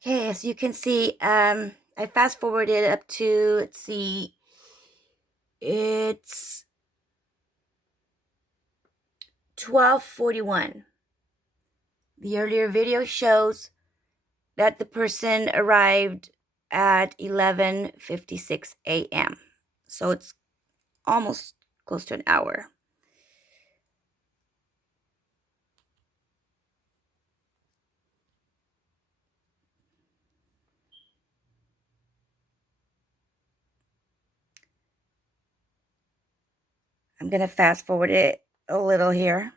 Okay, as you can see, I fast forwarded up to, let's see, it's 12:41. The earlier video shows that the person arrived at 11:56 a.m. So it's almost close to an hour. I'm going to fast forward it a little here.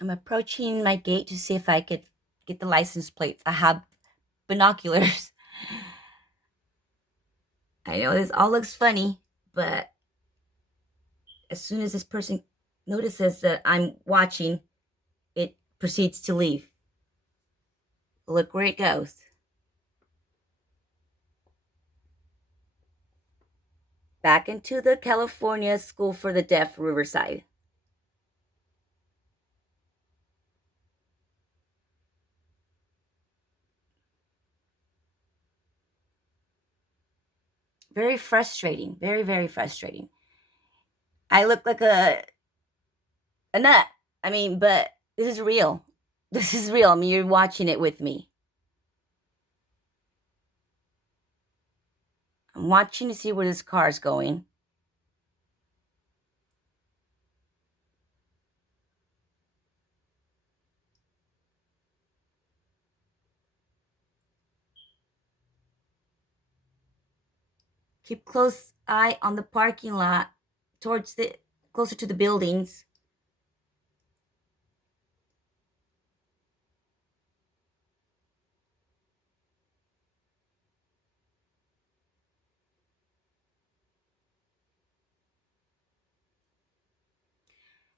I'm approaching my gate to see if I could get the license plates. I have binoculars. I know this all looks funny, but as soon as this person notices that I'm watching, it proceeds to leave. Look where it goes. Back into the California School for the Deaf, Riverside. Very frustrating. Very, very frustrating. I look like a nut. I mean, but this is real. This is real. I mean, you're watching it with me. I'm watching to see where this car is going. Keep close eye on the parking lot towards the closer to the buildings.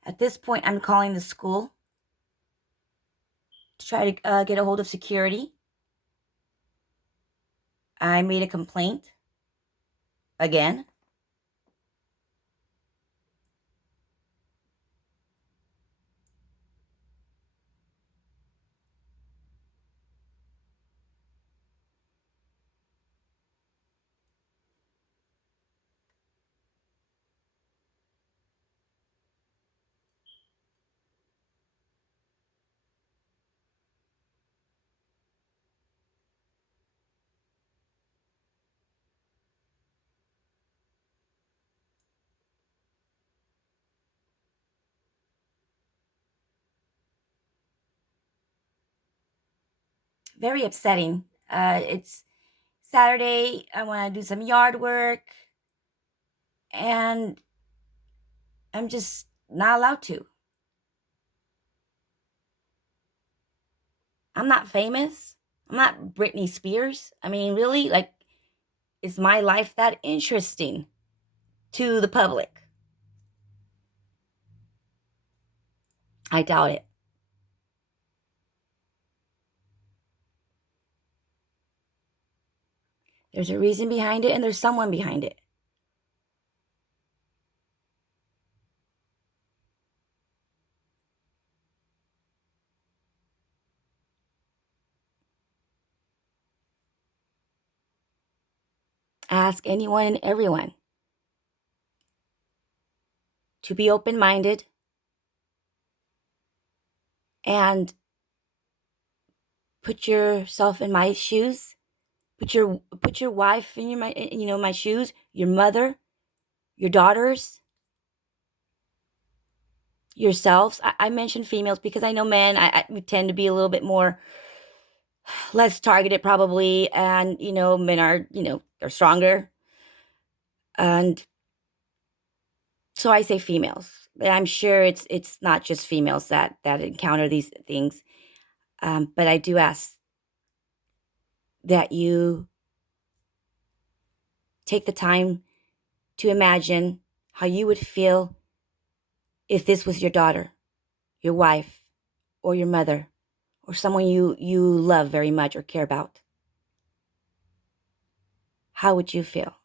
At this point, I'm calling the school. to try to get a hold of security. I made a complaint again. Very upsetting. It's Saturday. I want to do some yard work, and I'm just not allowed to. I'm not famous. I'm not Britney Spears. I mean, really? Like, is my life that interesting to the public? I doubt it. There's a reason behind it, and there's someone behind it. Ask anyone and everyone to be open minded and put yourself in my shoes. Put your wife in my shoes. Your mother, your daughters, yourselves. I mentioned females because I know men. We tend to be a little bit more less targeted probably, and men are they're stronger, and so I say females. But I'm sure it's not just females that encounter these things. But I do ask that you take the time to imagine how you would feel if this was your daughter, your wife, or your mother, or someone you love very much or care about. How would you feel?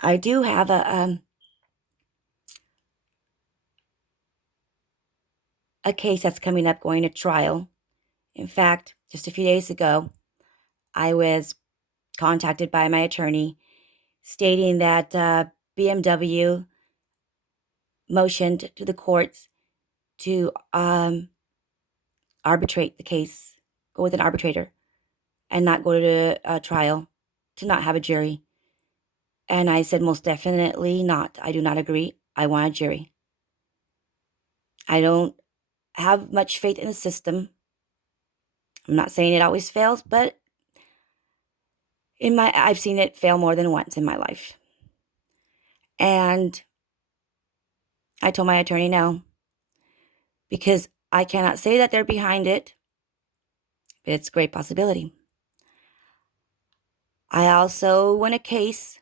I do have a case that's coming up going to trial. In fact, just a few days ago, I was contacted by my attorney stating that BMW motioned to the courts to arbitrate the case, go with an arbitrator, and not go to a trial, to not have a jury. And I said, most definitely not. I do not agree. I want a jury. I don't have much faith in the system. I'm not saying it always fails, but I've seen it fail more than once in my life. And I told my attorney no, because I cannot say that they're behind it, but it's a great possibility. I also won a case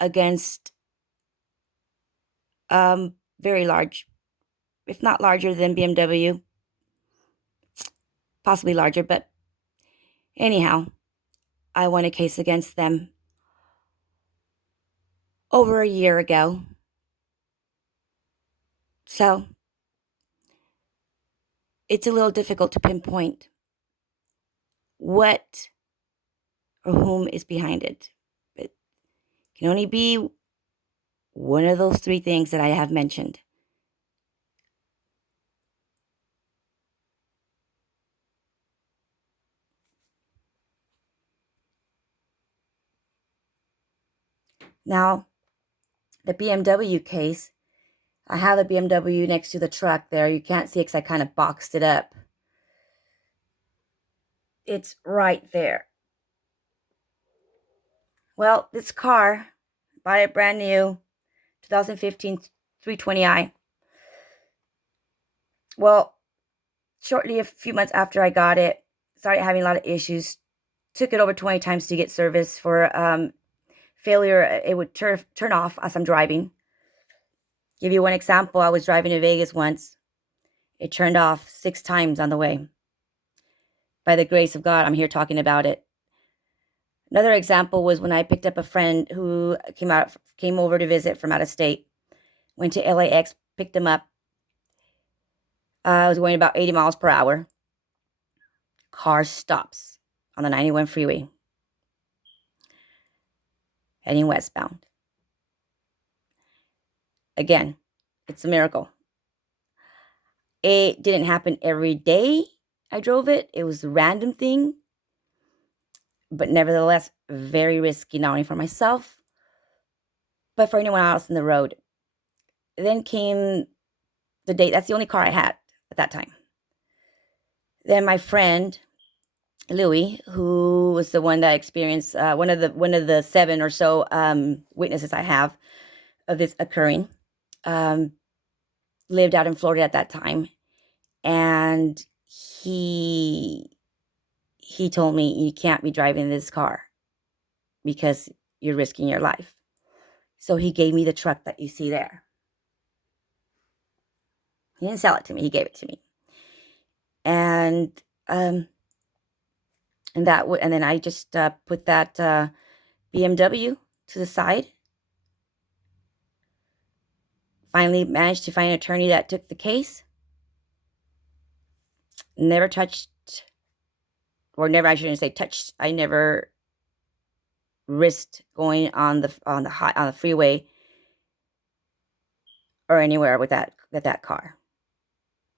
against very large, if not larger than BMW, possibly larger, but anyhow, I won a case against them over a year ago. So it's a little difficult to pinpoint what or whom is behind it. But it can only be one of those three things that I have mentioned. Now, the BMW case, I have the BMW next to the truck there. You can't see it because I kind of boxed it up. It's right there. Well, this car, bought it brand new, 2015 320i. Well, shortly a few months after I got it, started having a lot of issues. Took it over 20 times to get service for failure. It would turn off as I'm driving. Give you one example. I was driving to Vegas once. It turned off 6 times on the way. By the grace of God, I'm here talking about it. Another example was when I picked up a friend who came over to visit from out of state. Went to LAX, picked him up. I was going about 80 miles per hour. Car stops on the 91 freeway, heading westbound. Again, it's a miracle. It didn't happen every day I drove it. It was a random thing, but nevertheless, very risky, not only for myself, but for anyone else in the road. Then came the day, that's the only car I had at that time. Then my friend, Louis, who was the one that experienced one of the 7 or so witnesses I have of this occurring, lived out in Florida at that time, and he told me, you can't be driving this car because you're risking your life. So he gave me the truck that you see there. He didn't sell it to me, he gave it to me. And then I just put that BMW to the side. Finally managed to find an attorney that took the case. Never touched, or never, I shouldn't say touched. I never risked going on the freeway or anywhere with that car,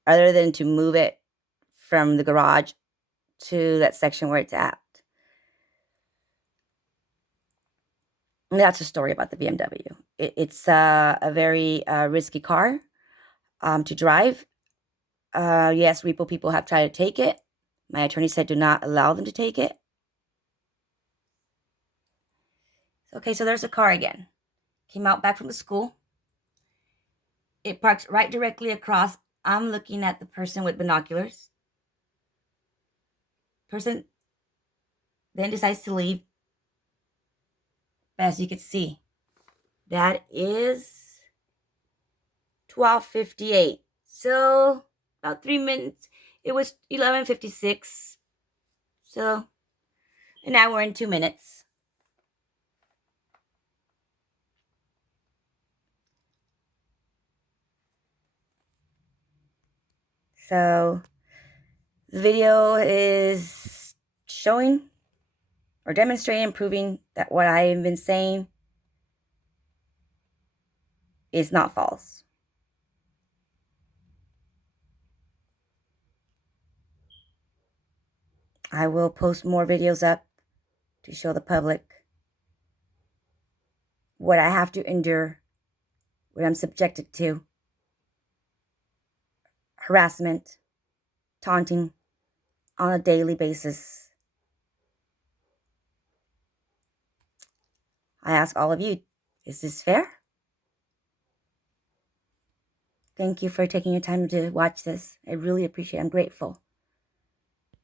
other than to move it from the garage to that section where it's at. And that's a story about the BMW. It's a very risky car to drive. Yes, repo people have tried to take it. My attorney said do not allow them to take it. Okay, so there's a car again. Came out back from the school. It parks right directly across. I'm looking at the person with binoculars. Person then decides to leave. But as you can see, that is 12:58. So about 3 minutes. It was 11:56. So an hour and 2 minutes. So the video is showing or demonstrating, proving that what I have been saying is not false. I will post more videos up to show the public what I have to endure, what I'm subjected to. Harassment, taunting on a daily basis. I ask all of you, is this fair? Thank you for taking your time to watch this. I really appreciate it. I'm grateful.